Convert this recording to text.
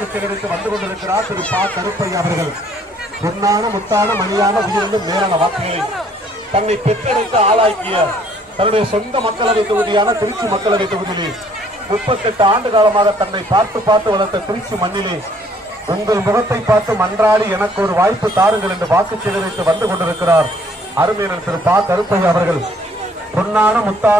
வாக்கு சேகரித்து வந்து கொண்டிருக்கிறார் திரு பா கருப்பையா அவர்கள். பொன்னான முத்தான மணியான உயிர்ந்து மேலான வாக்குகளை தன்னை பெற்றெடுத்து ஆளாக்கிய தன்னுடைய சொந்த மக்களவை தொகுதியான திருச்சி மக்களவை தொகுதியிலே 38 ஆண்டு காலமாக தன்னை பார்த்து பார்த்து வளர்த்த திருச்சி மண்ணிலே உங்கள் முகத்தை பார்த்து மன்றாடி எனக்கு ஒரு வாய்ப்பு தாருங்கள் என்று வாக்கு சேகரித்து வந்து கொண்டிருக்கிறார் அருமையர் திரு பா கருப்பையா அவர்கள். பொன்னான முத்தான